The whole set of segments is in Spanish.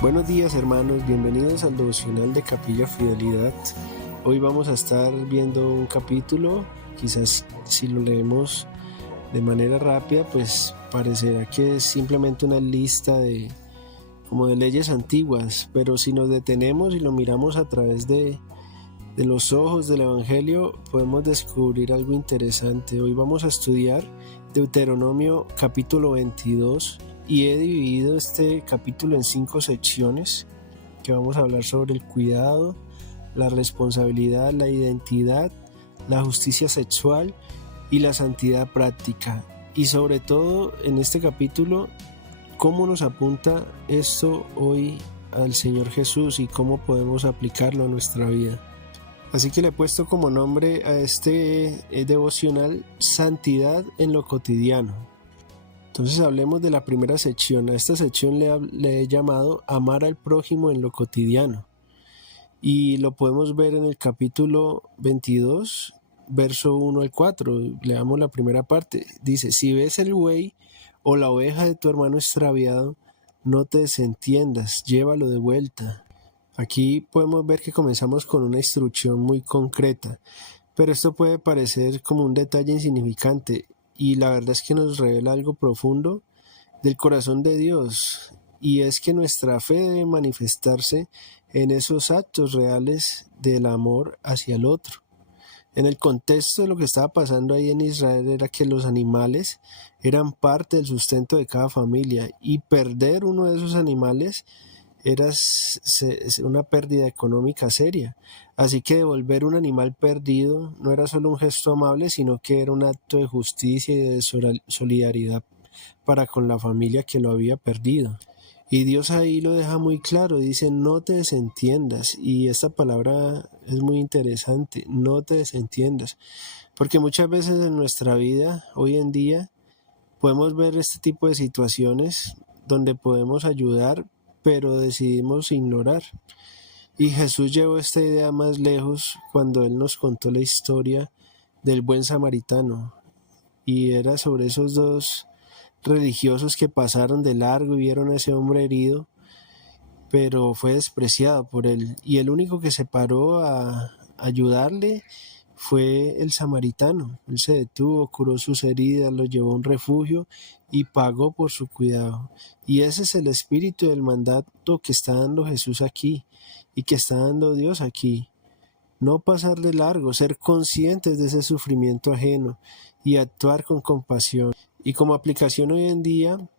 Buenos días hermanos, bienvenidos al devocional de Capilla Fidelidad. Hoy vamos a estar viendo un capítulo, quizás si lo leemos de manera rápida, pues parecerá que es simplemente una lista como de leyes antiguas, pero si nos detenemos y lo miramos a través de los ojos del Evangelio, podemos descubrir algo interesante. Hoy vamos a estudiar Deuteronomio capítulo 22 y he dividido este capítulo en 5 secciones que vamos a hablar sobre el cuidado, la responsabilidad, la identidad, la justicia sexual y la santidad práctica. Y sobre todo en este capítulo, cómo nos apunta esto hoy al Señor Jesús y cómo podemos aplicarlo a nuestra vida. Así que le he puesto como nombre a este devocional Santidad en lo cotidiano. Entonces hablemos de la primera sección. A esta sección le he llamado Amar al prójimo en lo cotidiano. Y lo podemos ver en el capítulo 22, verso 1 al 4. Leamos la primera parte. Dice, si ves el buey o la oveja de tu hermano extraviado, no te desentiendas, llévalo de vuelta. Aquí podemos ver que comenzamos con una instrucción muy concreta, pero esto puede parecer como un detalle insignificante y la verdad es que nos revela algo profundo del corazón de Dios, y es que nuestra fe debe manifestarse en esos actos reales del amor hacia el otro. En el contexto de lo que estaba pasando ahí en Israel era que los animales eran parte del sustento de cada familia y perder uno de esos animales era una pérdida económica seria. Así que devolver un animal perdido no era solo un gesto amable, sino que era un acto de justicia y de solidaridad para con la familia que lo había perdido. Y Dios ahí lo deja muy claro, dice no te desentiendas, y esta palabra es muy interesante, no te desentiendas, porque muchas veces en nuestra vida, hoy en día, podemos ver este tipo de situaciones donde podemos ayudar, pero decidimos ignorar. Y Jesús llevó esta idea más lejos cuando Él nos contó la historia del buen samaritano. Y era sobre esos dos religiosos que pasaron de largo y vieron a ese hombre herido, pero fue despreciado por Él. Y el único que se paró a ayudarle fue el samaritano. Él se detuvo, curó sus heridas, lo llevó a un refugio y pagó por su cuidado. Y ese es el espíritu del mandato que está dando Jesús aquí y que está dando Dios aquí. No pasar de largo, ser conscientes de ese sufrimiento ajeno y actuar con compasión. Y como aplicación hoy en día,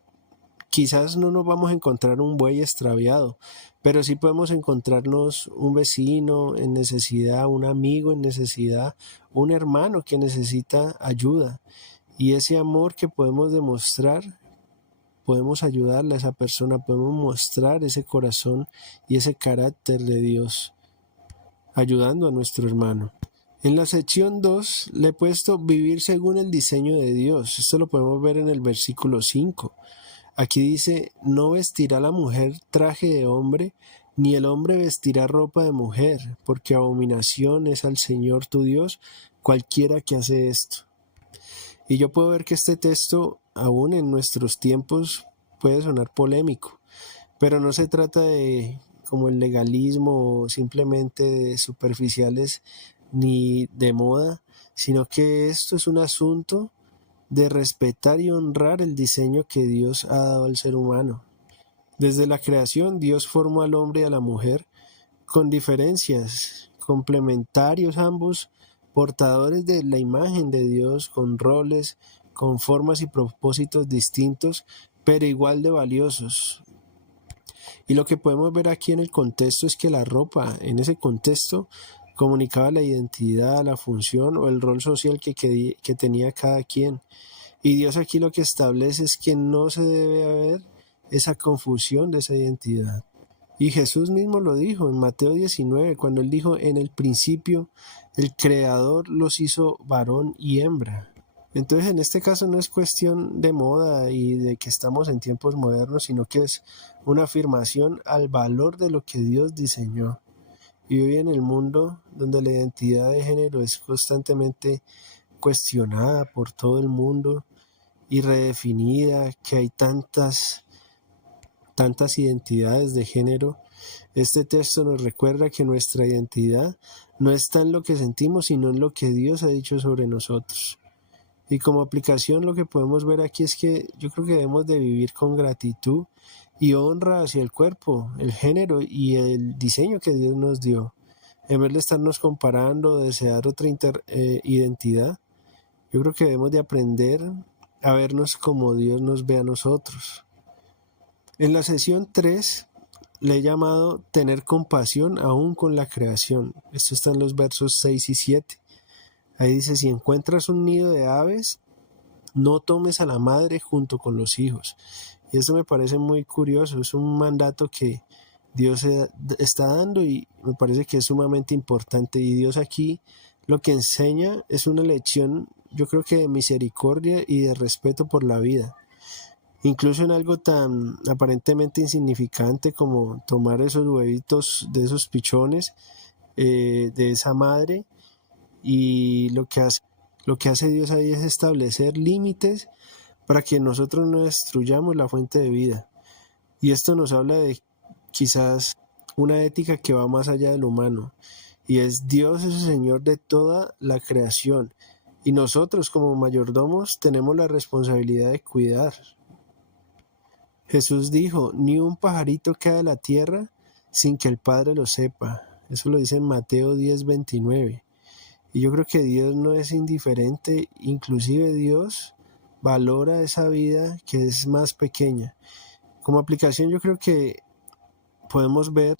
quizás no nos vamos a encontrar un buey extraviado, pero sí podemos encontrarnos un vecino en necesidad, un amigo en necesidad, un hermano que necesita ayuda. Y ese amor que podemos demostrar, podemos ayudarle a esa persona, podemos mostrar ese corazón y ese carácter de Dios, ayudando a nuestro hermano. En la sección 2 le he puesto vivir según el diseño de Dios. Esto lo podemos ver en el versículo 5. Aquí dice, no vestirá la mujer traje de hombre, ni el hombre vestirá ropa de mujer, porque abominación es al Señor tu Dios cualquiera que hace esto. Y yo puedo ver que este texto, aún en nuestros tiempos, puede sonar polémico, pero no se trata de como el legalismo o simplemente de superficiales ni de moda, sino que esto es un asunto de respetar y honrar el diseño que Dios ha dado al ser humano. Desde la creación, Dios formó al hombre y a la mujer con diferencias, complementarios ambos, portadores de la imagen de Dios, con roles, con formas y propósitos distintos, pero igual de valiosos. Y lo que podemos ver aquí en el contexto es que la ropa, en ese contexto, comunicaba la identidad, la función o el rol social que tenía cada quien. Y Dios aquí lo que establece es que no se debe haber esa confusión de esa identidad. Y Jesús mismo lo dijo en Mateo 19, cuando Él dijo, en el principio el Creador los hizo varón y hembra. Entonces en este caso no es cuestión de moda y de que estamos en tiempos modernos, sino que es una afirmación al valor de lo que Dios diseñó. Y hoy en el mundo donde la identidad de género es constantemente cuestionada por todo el mundo y redefinida, que hay tantas tantas identidades de género, este texto nos recuerda que nuestra identidad no está en lo que sentimos, sino en lo que Dios ha dicho sobre nosotros. Y como aplicación lo que podemos ver aquí es que yo creo que debemos de vivir con gratitud y honra hacia el cuerpo, el género y el diseño que Dios nos dio. En vez de estarnos comparando o desear otra identidad, yo creo que debemos de aprender a vernos como Dios nos ve a nosotros. En la sesión 3 le he llamado tener compasión aún con la creación. Esto está en los versos 6 y 7. Ahí dice, si encuentras un nido de aves, no tomes a la madre junto con los hijos. Y eso me parece muy curioso, es un mandato que Dios está dando y me parece que es sumamente importante. Y Dios aquí lo que enseña es una lección, yo creo que de misericordia y de respeto por la vida. Incluso en algo tan aparentemente insignificante como tomar esos huevitos de esos pichones de esa madre, y lo que hace Dios ahí es establecer límites para que nosotros no destruyamos la fuente de vida. Y esto nos habla de quizás una ética que va más allá del humano, y es Dios es el Señor de toda la creación, y nosotros como mayordomos tenemos la responsabilidad de cuidar. Jesús dijo, ni un pajarito cae de la tierra sin que el Padre lo sepa. Eso lo dice en Mateo 10:29. Y yo creo que Dios no es indiferente, inclusive Dios valora esa vida que es más pequeña. Como aplicación yo creo que podemos ver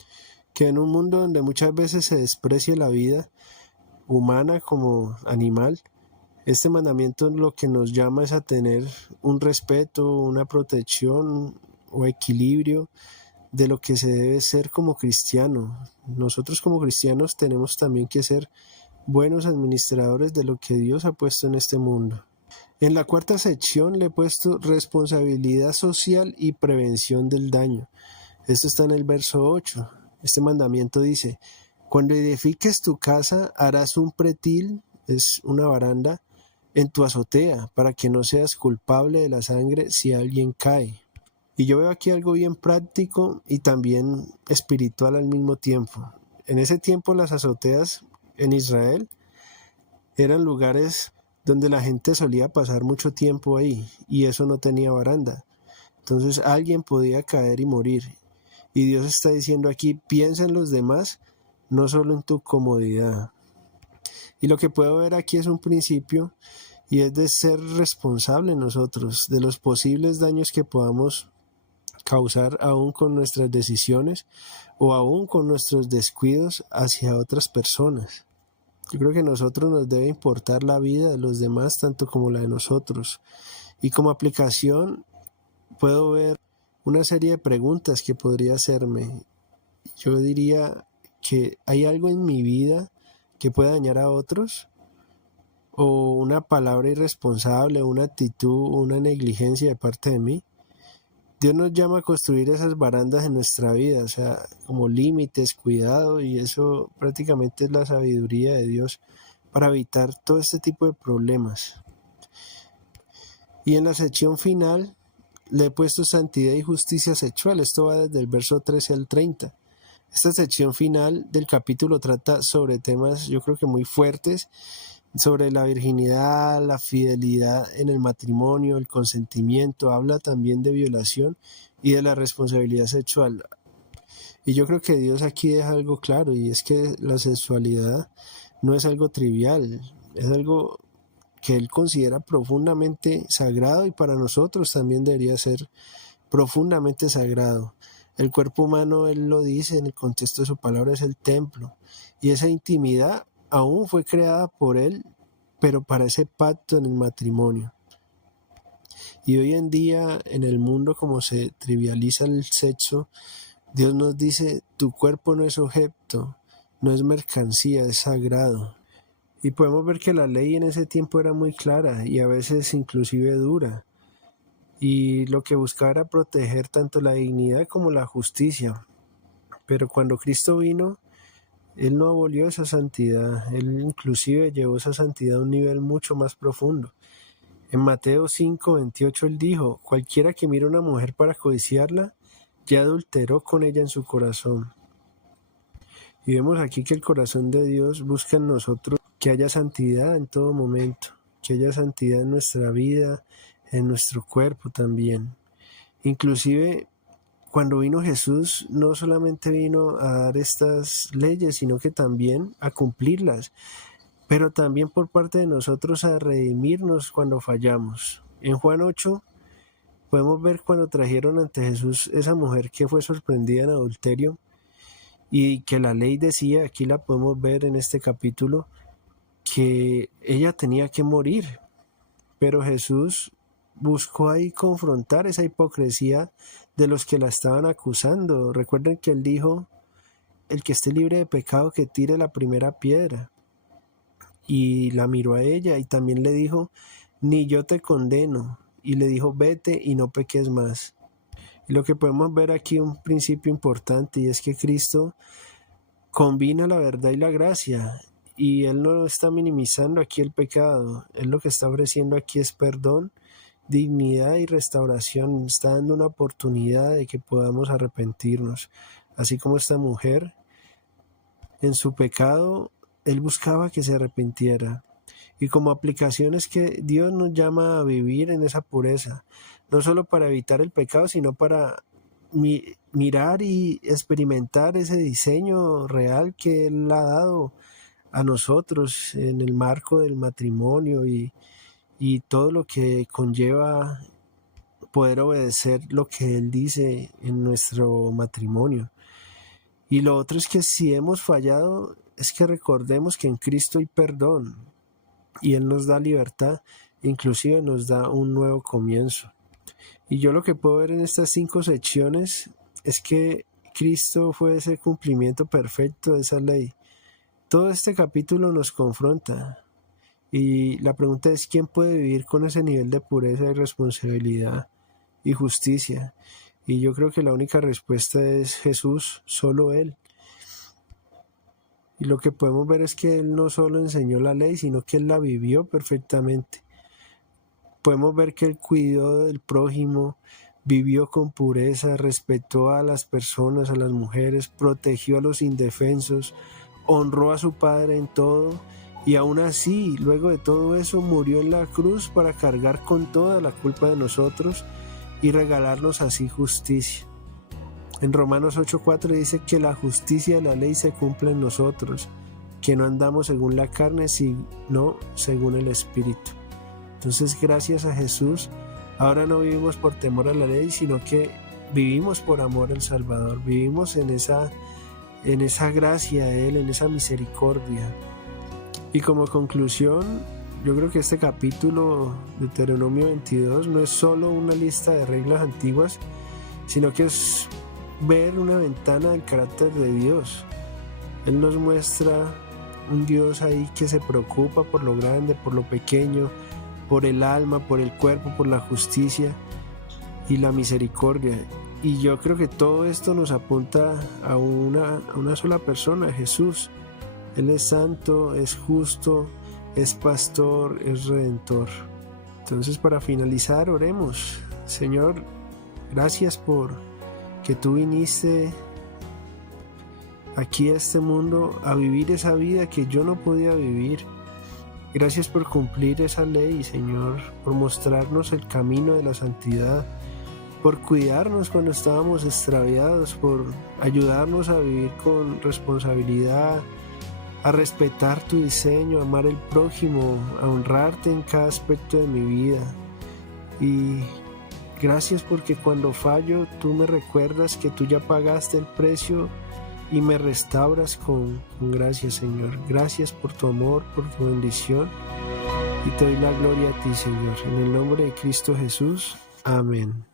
que en un mundo donde muchas veces se desprecia la vida humana como animal, este mandamiento lo que nos llama es a tener un respeto, una protección o equilibrio de lo que se debe ser como cristiano. Nosotros como cristianos tenemos también que ser buenos administradores de lo que Dios ha puesto en este mundo. En la cuarta sección le he puesto responsabilidad social y prevención del daño. Esto está en el verso 8. Este mandamiento dice, cuando edifiques tu casa harás un pretil, es una baranda, en tu azotea, para que no seas culpable de la sangre si alguien cae. Y yo veo aquí algo bien práctico y también espiritual al mismo tiempo. En ese tiempo las azoteas en Israel eran lugares donde la gente solía pasar mucho tiempo ahí y eso no tenía baranda. Entonces alguien podía caer y morir. Y Dios está diciendo aquí, piensa en los demás, no solo en tu comodidad. Y lo que puedo ver aquí es un principio y es de ser responsable nosotros de los posibles daños que podamos causar aún con nuestras decisiones o aún con nuestros descuidos hacia otras personas. Yo creo que a nosotros nos debe importar la vida de los demás tanto como la de nosotros. Y como aplicación puedo ver una serie de preguntas que podría hacerme. Yo diría que ¿hay algo en mi vida que pueda dañar a otros? ¿O una palabra irresponsable, una actitud, una negligencia de parte de mí? Dios nos llama a construir esas barandas en nuestra vida, o sea, como límites, cuidado, y eso prácticamente es la sabiduría de Dios para evitar todo este tipo de problemas. Y en la sección final le he puesto santidad y justicia sexual. Esto va desde el verso 13 al 30. Esta sección final del capítulo trata sobre temas yo creo que muy fuertes, sobre la virginidad, la fidelidad en el matrimonio, el consentimiento, habla también de violación y de la responsabilidad sexual. Y yo creo que Dios aquí deja algo claro, y es que la sexualidad no es algo trivial, es algo que Él considera profundamente sagrado y para nosotros también debería ser profundamente sagrado. El cuerpo humano, Él lo dice en el contexto de su palabra, es el templo, y esa intimidad aún fue creada por Él, pero para ese pacto en el matrimonio. Y hoy en día, en el mundo, como se trivializa el sexo, Dios nos dice, tu cuerpo no es objeto, no es mercancía, es sagrado. Y podemos ver que la ley en ese tiempo era muy clara y a veces inclusive dura. Y lo que buscaba era proteger tanto la dignidad como la justicia. Pero cuando Cristo vino, Él no abolió esa santidad, Él inclusive llevó esa santidad a un nivel mucho más profundo. En Mateo 5:28 Él dijo, cualquiera que mire a una mujer para codiciarla, ya adulteró con ella en su corazón. Y vemos aquí que el corazón de Dios busca en nosotros que haya santidad en todo momento, que haya santidad en nuestra vida, en nuestro cuerpo también. Inclusive cuando vino Jesús, no solamente vino a dar estas leyes, sino que también a cumplirlas, pero también por parte de nosotros a redimirnos cuando fallamos. En Juan 8 podemos ver cuando trajeron ante Jesús esa mujer que fue sorprendida en adulterio y que la ley decía, aquí la podemos ver en este capítulo, que ella tenía que morir, pero Jesús buscó ahí confrontar esa hipocresía de los que la estaban acusando. Recuerden que él dijo, el que esté libre de pecado que tire la primera piedra, y la miró a ella y también le dijo, ni yo te condeno, y le dijo, vete y no peques más. Y lo que podemos ver aquí un principio importante, y es que Cristo combina la verdad y la gracia, y Él no está minimizando aquí el pecado. Él lo que está ofreciendo aquí es perdón, dignidad y restauración. Está dando una oportunidad de que podamos arrepentirnos, así como esta mujer en su pecado Él buscaba que se arrepintiera. Y como aplicación es que Dios nos llama a vivir en esa pureza, no solo para evitar el pecado, sino para mirar y experimentar ese diseño real que Él ha dado a nosotros en el marco del matrimonio y todo lo que conlleva poder obedecer lo que Él dice en nuestro matrimonio. Y lo otro es que si hemos fallado, es que recordemos que en Cristo hay perdón y Él nos da libertad, inclusive nos da un nuevo comienzo. Y yo lo que puedo ver en estas 5 secciones es que Cristo fue ese cumplimiento perfecto de esa ley. Todo este capítulo nos confronta y la pregunta es ¿quién puede vivir con ese nivel de pureza y responsabilidad y justicia? Y yo creo que la única respuesta es Jesús, solo Él. Y lo que podemos ver es que Él no solo enseñó la ley, sino que Él la vivió perfectamente. Podemos ver que Él cuidó del prójimo, vivió con pureza, respetó a las personas, a las mujeres, protegió a los indefensos, honró a su Padre en todo, y aún así, luego de todo eso, murió en la cruz para cargar con toda la culpa de nosotros y regalarnos así justicia. En Romanos 8:4 dice que la justicia de la ley se cumple en nosotros, que no andamos según la carne, sino según el Espíritu. Entonces, gracias a Jesús, ahora no vivimos por temor a la ley, sino que vivimos por amor al Salvador, vivimos en esa gracia de Él, en esa misericordia. Y como conclusión, yo creo que este capítulo de Deuteronomio 22 no es solo una lista de reglas antiguas, sino que es ver una ventana del carácter de Dios. Él nos muestra un Dios ahí que se preocupa por lo grande, por lo pequeño, por el alma, por el cuerpo, por la justicia y la misericordia. Y yo creo que todo esto nos apunta a una sola persona, Jesús. Él es santo, es justo, es pastor, es redentor. Entonces, para finalizar, oremos. Señor, gracias por que tú viniste aquí a este mundo a vivir esa vida que yo no podía vivir. Gracias por cumplir esa ley, Señor, por mostrarnos el camino de la santidad, por cuidarnos cuando estábamos extraviados, por ayudarnos a vivir con responsabilidad, a respetar tu diseño, a amar al prójimo, a honrarte en cada aspecto de mi vida. Y gracias porque cuando fallo tú me recuerdas que tú ya pagaste el precio y me restauras con gracia, Señor. Gracias por tu amor, por tu bendición, y te doy la gloria a ti, Señor. En el nombre de Cristo Jesús. Amén.